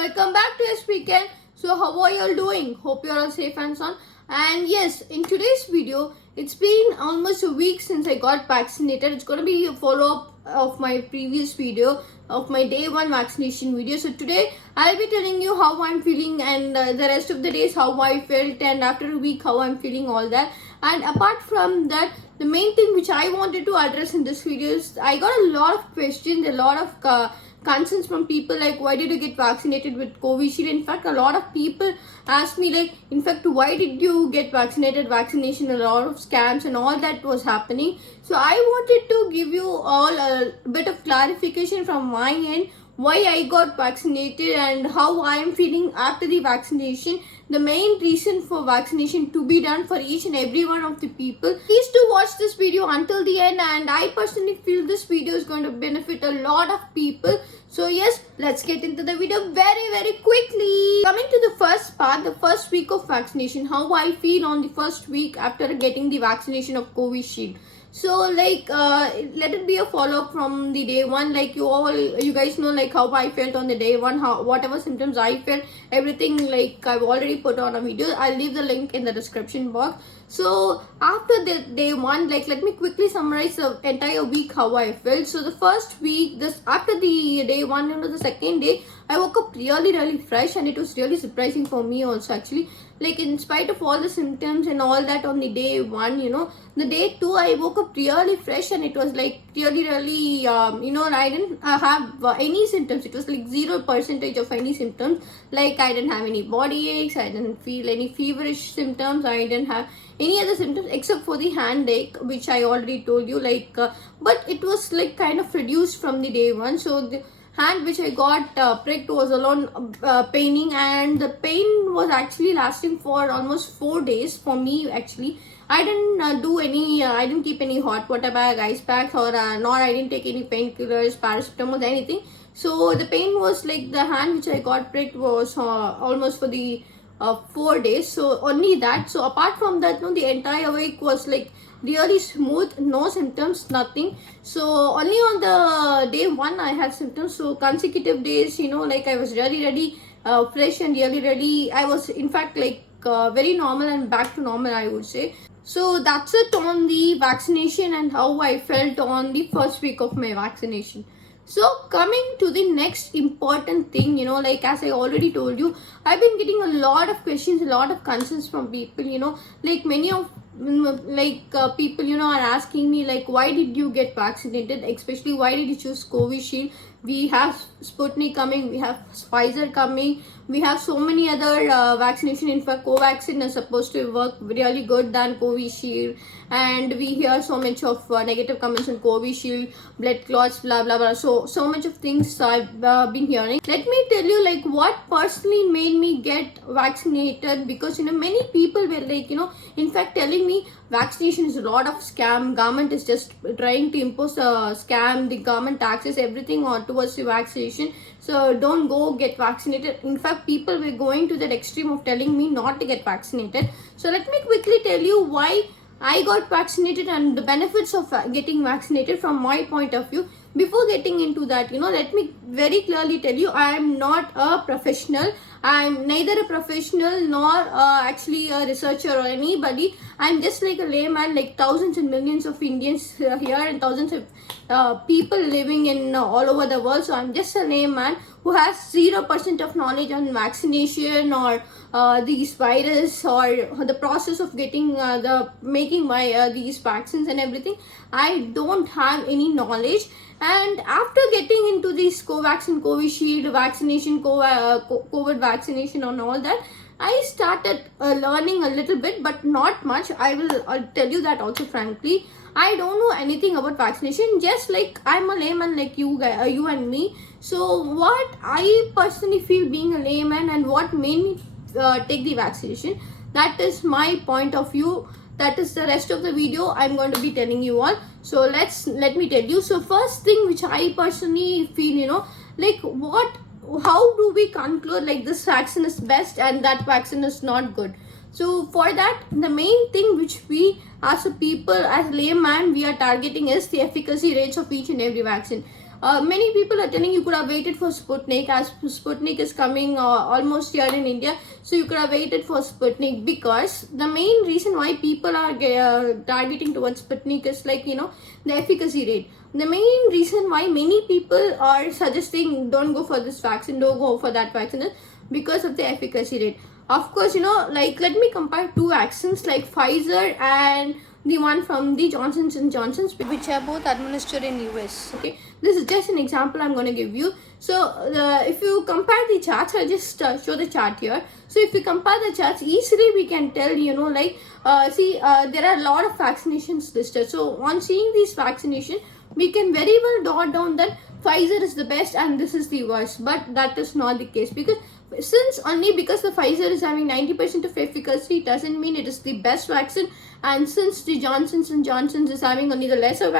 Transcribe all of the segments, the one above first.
welcome back to Swecan. So how are you all doing? Hope you're all safe and sound. And yes, in today's video, it's been almost a week since I got vaccinated. It's gonna be a follow-up of my previous video of my day 1 vaccination video. So today I'll be telling you how I'm feeling and the rest of the days how I felt, and after a week how I'm feeling, all that. And apart from that, the main thing which I wanted to address in this video is I got a lot of questions, a lot of concerns from people like, why did you get vaccinated with covishield? In fact, a lot of people asked me like, in fact, why did you get vaccination? A lot of scams and all that was happening. So I wanted to give you all a bit of clarification from my end, why I got vaccinated and how I am feeling after the vaccination, the main reason for vaccination to be done for each and every one of the people. Please do watch this video until the end, and I personally feel this video is going to benefit a lot of people. So yes, let's get into the video very quickly. Coming to the first part, the first week of vaccination, how I feel on the first week after getting the vaccination of covishield. So like let it be a follow-up from the day 1. Like you guys know like how I felt on the day 1, how whatever symptoms I felt, everything like I've already put on a video. I'll leave the link in the description box. So after the day 1, like let me quickly summarize the entire week how I felt. So the first week, after the day 1 the second day, I woke up really fresh, and it was really surprising for me also actually. Like in spite of all the symptoms and all that on the day 1, the day 2 I woke up really fresh, and it was like really I didn't have any symptoms. It was like 0% of any symptoms. Like I didn't have any body aches, I didn't feel any feverish symptoms, I didn't have any other symptoms except for the hand ache, which I already told you, like but it was like kind of reduced from the day 1. So the hand which I got pricked was alone paining, and the pain was actually lasting for almost 4 days for me actually. I didn't do any, I didn't keep any hot water bag, ice packs, or nor I didn't take any painkillers, paracetamol, anything. So the pain was like, the hand which I got pricked was almost for the 4 days. So only that. So apart from that, the entire week was like really smooth, no symptoms, nothing. So only on the day 1 I had symptoms. So consecutive days, like I was really fresh and really I was in fact like very normal and back to normal, I would say. So that's it on the vaccination and how I felt on the first week of my vaccination. So coming to the next important thing, like as I already told you, I've been getting a lot of questions, a lot of concerns from people, like many of people, are asking me like, why did you get vaccinated? Especially, why did you choose covishield? We have Sputnik coming, we have Pfizer coming, we have so many other vaccination. In fact, Covaxin is supposed to work really good than covishield, and we hear so much of negative comments on covishield, blood clots, blah blah blah. So much of things I've been hearing. Let me tell you like what personally made me get vaccinated, because many people were like, in fact telling me vaccination is a lot of scam, government is just trying to impose a scam, the government taxes everything on towards the vaccination, so don't go get vaccinated. In fact, people were going to that extreme of telling me not to get vaccinated. So let me quickly tell you why I got vaccinated and the benefits of getting vaccinated from my point of view. Before getting into that, let me very clearly tell you, I am not a professional. I am neither a professional nor actually a researcher or anybody. I am just like a layman, like thousands and millions of Indians here and thousands of people living in all over the world. So I am just a layman who has 0% of knowledge on vaccination or these virus or the process of getting making these vaccines and everything. I don't have any knowledge. And after getting into this Covaxin, Covishield vaccination, COVID vaccination and all that, I started learning a little bit, but not much. I'll tell you that also frankly. I don't know anything about vaccination, just like I'm a layman like you and me. So what I personally feel being a layman and what made me take the vaccination, that is my point of view. That is the rest of the video I'm going to be telling you all. So let me tell you. So first thing which I personally feel, like how do we conclude like this vaccine is best and that vaccine is not good? So for that, the main thing which we as a people, as layman, we are targeting is the efficacy rates of each and every vaccine. Many people are telling you could have waited for Sputnik, as Sputnik is coming almost here in India. So you could have waited for Sputnik, because the main reason why people are targeting towards Sputnik is like, you know, the efficacy rate. The main reason why many people are suggesting don't go for this vaccine, don't go for that vaccine, is because of the efficacy rate. Of course, you know, like, let me compare two vaccines like Pfizer and the one from the Johnson & Johnson's, which are both administered in US. Okay, this is just an example I'm going to give you. So if you compare the charts, I'll just show the chart here. So if you compare the charts, easily we can tell, you know, like, there are a lot of vaccinations listed. So on seeing these vaccinations, we can very well dot down that Pfizer is the best and this is the worst. But that is not the case, because only because the Pfizer is having 90% of efficacy doesn't mean it is the best vaccine, and since the Johnson & Johnson's is having only the lesser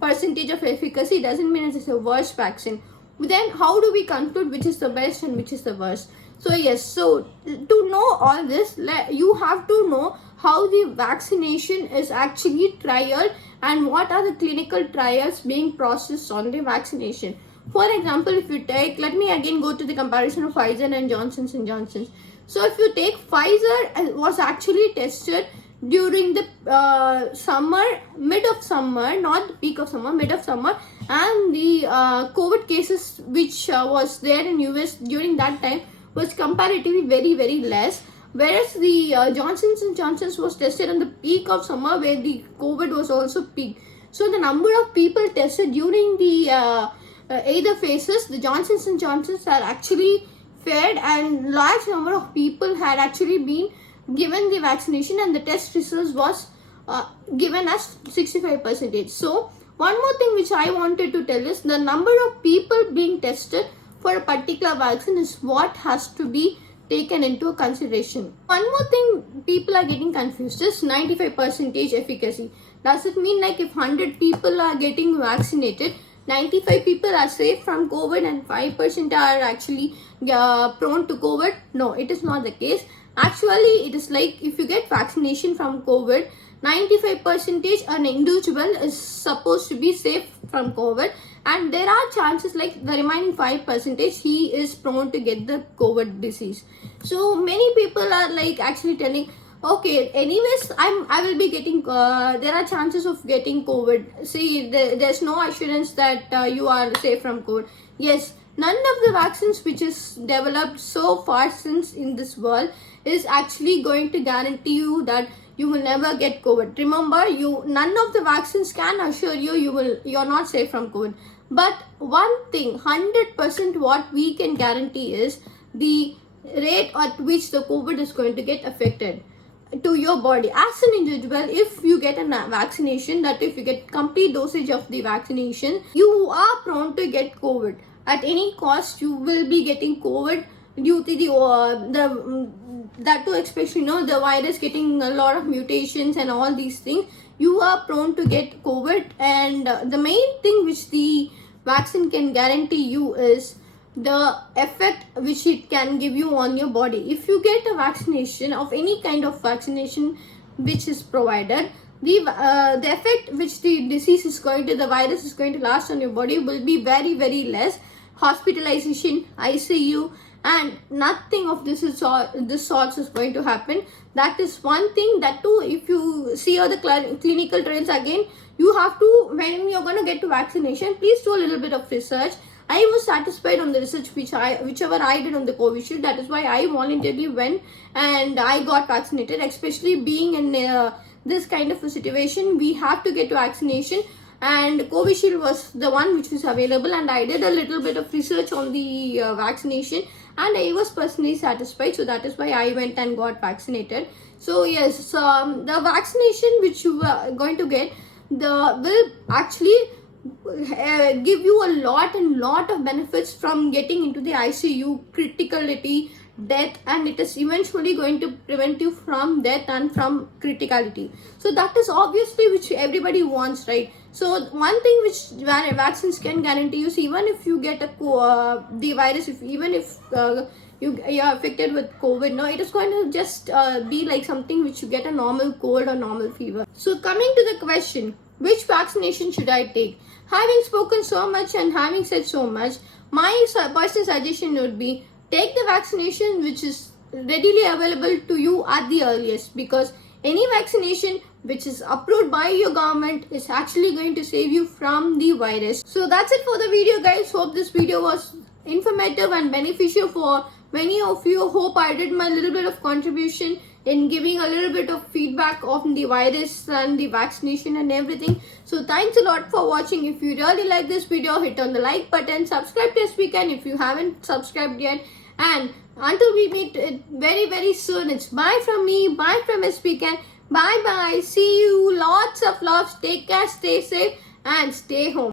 percentage of efficacy doesn't mean it is a worst vaccine. Then how do we conclude which is the best and which is the worst? So yes, so to know all this, you have to know how the vaccination is actually trialed and what are the clinical trials being processed on the vaccination. For example, if you take, let me again go to the comparison of Pfizer and Johnson & Johnson's. So if you take Pfizer, was actually tested during the summer, mid of summer, not the peak of summer, mid of summer, and the COVID cases which was there in US during that time was comparatively very, very less. Whereas the Johnson & Johnson's was tested on the peak of summer, where the COVID was also peak. So the number of people tested during the either phases, the Johnson & Johnson's are actually fared, and large number of people had actually been given the vaccination, and the test results was given as 65%. So one more thing which I wanted to tell is the number of people being tested for a particular vaccine is what has to be taken into consideration. One more thing people are getting confused is 95% efficacy. Does it mean like if 100 people are getting vaccinated, 95 people are safe from COVID and 5% are actually prone to COVID? No, it is not the case. Actually, it is like if you get vaccination from COVID, 95% an individual is supposed to be safe from COVID, and there are chances like the remaining 5% he is prone to get the COVID disease. So many people are like actually telling, okay, anyways, I will be getting, there are chances of getting COVID. See, there's no assurance that you are safe from COVID. Yes, none of the vaccines which is developed so far since in this world is actually going to guarantee you that you will never get COVID. Remember, none of the vaccines can assure you're not safe from COVID. But one thing, 100% what we can guarantee is the rate at which the COVID is going to get affected to your body. As an individual, if you get a vaccination, that if you get complete dosage of the vaccination, you are prone to get COVID. At any cost, you will be getting COVID due to that too, especially, you know, the virus getting a lot of mutations and all these things. You are prone to get COVID, and the main thing which the vaccine can guarantee you is the effect which it can give you on your body. If you get a vaccination of any kind of vaccination which is provided, the effect which the disease is going to, the virus is going to last on your body will be very, very less. Hospitalization, ICU, and nothing of this sort is going to happen. That is one thing. That too, if you see all the clinical trials again, you have to, when you're going to get to vaccination, please do a little bit of research. I was satisfied on the research whichever I did on the covishield. That is why I voluntarily went and I got vaccinated. Especially being in this kind of a situation, we have to get to vaccination, and covishield was the one which was available, and I did a little bit of research on the vaccination, and I was personally satisfied. So that is why I went and got vaccinated. So yes, the vaccination which you are going to get, will actually give you a lot of benefits from getting into the ICU, criticality, death, and it is eventually going to prevent you from death and from criticality. So that is obviously which everybody wants, right? So one thing which vaccines can guarantee you, even if you get the virus, even if you are affected with COVID, no, it is going to just be like something which you get a normal cold or normal fever. So coming to the question, which vaccination should I take. Having spoken so much and having said so much, my personal suggestion would be take the vaccination which is readily available to you at the earliest, because any vaccination which is approved by your government is actually going to save you from the virus. So that's it for the video, guys. Hope this video was informative and beneficial for many of you. Hope I did my little bit of contribution in giving a little bit of feedback on the virus and the vaccination and everything. So thanks a lot for watching. If you really like this video, hit on the like button, subscribe to Swecan if you haven't subscribed yet, and until we meet very soon, it's bye from me, bye from Swecan, bye bye, see you, lots of love, take care, stay safe and stay home.